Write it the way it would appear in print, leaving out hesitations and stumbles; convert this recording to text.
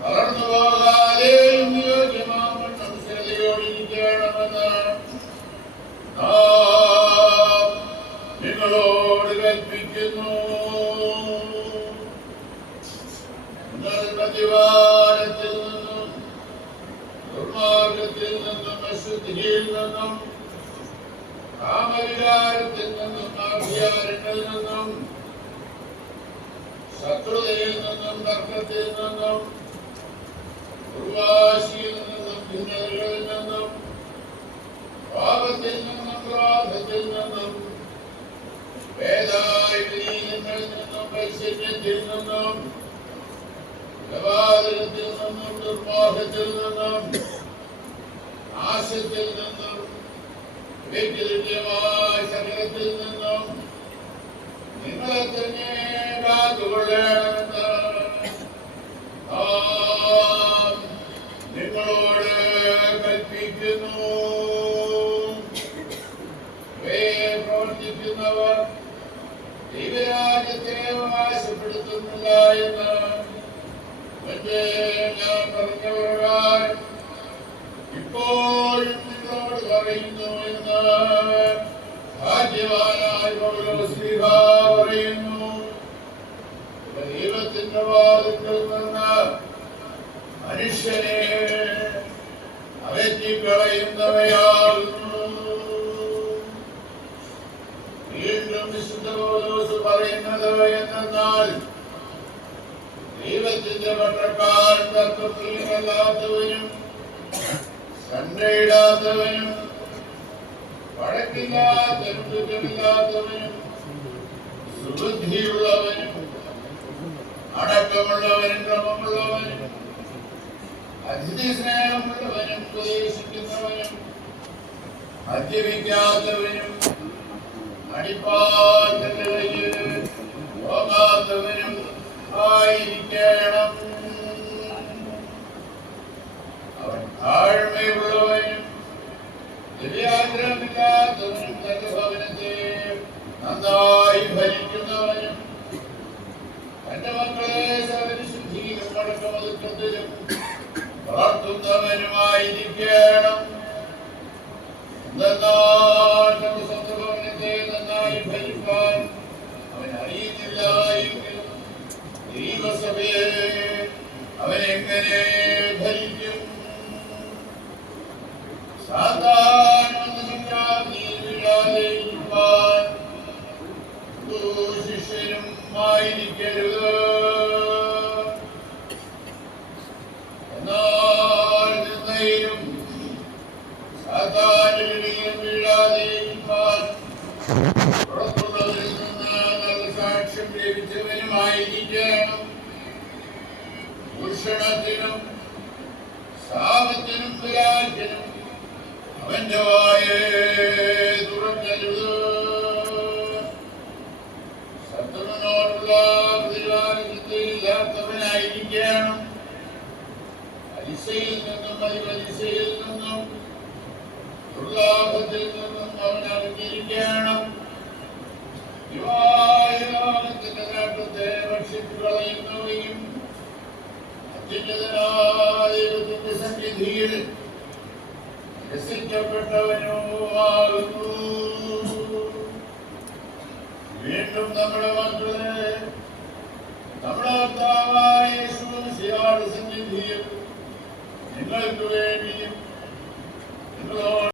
വളർന്നു പോകാതെയും നിയോജ്യമാവണ്ണം സ്ഥിരതയോടിരിക്കണമെന്ന് നിങ്ങളോട് കൽപ്പിക്കുന്നു. നിങ്ങൾ പ്രതിവാരത്തിൽ നിന്നും ദുർമാർഗത്തിൽ നിന്നും അശുദ്ധിയിൽ നിന്നും കാമവികാരത്തിൽ നിന്നും ആഭിചാരങ്ങളിൽ നിന്നും ശത്രുതയിൽ നിന്നും തർക്കത്തിൽ നിന്നും ദുർവാശിയിൽ നിന്നും ഭിന്നതകളിൽ നിന്നും പാപത്തിൽ നിന്നും ക്രോധത്തിൽ നിന്നും വേദായുധീനങ്ങളിൽ നിന്നും വൈശല്യത്തിൽ നിന്നും ഗവാദനത്തിൽ നിന്നും ദുർമോഹത്തിൽ നിന്നും നാശത്തിൽ നിന്നും വ്യക്തിതുല്യമായ സകലത്തിൽ നിന്നും നിങ്ങളെ തന്നെ കാത്തുകൊള്ളണമെന്ന് നിങ്ങളോട് കൽപ്പിക്കുന്നു. പ്രവർത്തിക്കുന്നവർ ദൈവരാജ്യത്തെ അവകാശപ്പെടുത്തുന്നില്ല എന്ന് ഞാൻ പറഞ്ഞവരാൽ ഇപ്പോഴും നിങ്ങളോട് പറയുന്നു എന്ന് ഭാഗ്യവാനായ പൗലോസ്ലീഹ പറയുന്നു. ദൈവത്തിന്റെ വാദത്തിൽ നിന്ന് മനുഷ്യനെ അകറ്റിക്കളയുന്നവയാകുന്നു. വീണ്ടും വിശുദ്ധ പൗലോസ് പറയുന്നത് എന്തെന്നാൽ ദൈവത്തിന്റെ പട്ടക്കാരൻ തർക്കപ്രിയനല്ലാത്തവനും സണ്ടയിടാത്തവനും വഴക്കില്ലാത്തവനും കുറ്റമില്ലാത്തവനും സുബുദ്ധിയുള്ളവനും അടക്കമുള്ളവനും ക്രമമുള്ളവനും അതിഥി സ്നേഹമുള്ളവനും ഉപദേശിക്കുന്നവനും മദ്യപിക്കാത്തവനും അടിപ്പാത്തന്റെ കയ്യിൽ പോകാത്തവനും ആയിരിക്കണം. അവൻ താഴ്മയുള്ളവനും ദിവ്യാഗ്രഹമില്ലാത്തവനും തന്റെ ഭവനത്തെ നന്നായി ഭരിക്കുന്നവനും തന്റെ മക്കളെ സകലശുദ്ധിയിലും അടക്കമൊതുക്കത്തിലും വളർത്തുന്നവനുമായിരിക്കണം. എന്നാൽ തന്റെ സ്വന്തം ഭവനത്തെ നന്നായി ഭരിക്കാൻ അവൻ അറിയുന്നില്ല എങ്കിലും ദൈവസഭയെ അവനെങ്ങനെ ഭരിക്കും? ശിഷ്യരും ആയിരിക്കരുത്. എന്നാൽ നിന്നയിലും സാധാരണയും വീഴാതെയിരിക്കാൻ പുറത്തുള്ളവരിൽ നിന്ന് നല്ല സാക്ഷ്യം ലഭിച്ചവനുമായിരിക്കണം. ഭൂഷണത്തിനും ശാപത്തിനും ദുരാജ്ഞനും അവന്റെ വായെ തുറക്കരുത്. ശത്രുവിനോടുള്ള പ്രതികാരത്തില്ലാത്തവനായിരിക്കണം. അലിസയിൽ നിന്നും അതിപലിസയിൽ നിന്നും ദുർലാഭത്തിൽ നിന്നും അവൻ അറിഞ്ഞിരിക്കണം. ലോകത്തിന്റെ നേട്ടത്തെ ഭക്ഷിച്ചു കളയുന്നവയും ദൈവത്തിന്റെ സന്നിധിയിൽ രസിക്കപ്പെട്ടവനുമാകുന്നു. വീണ്ടും നമ്മുടെ മക്കളെ നമ്മുടെ കർത്താവായ യേശു മിശിഹായുടെ സന്നിധിയിൽ നിങ്ങൾക്ക് വേണ്ടിയും നിങ്ങളോട്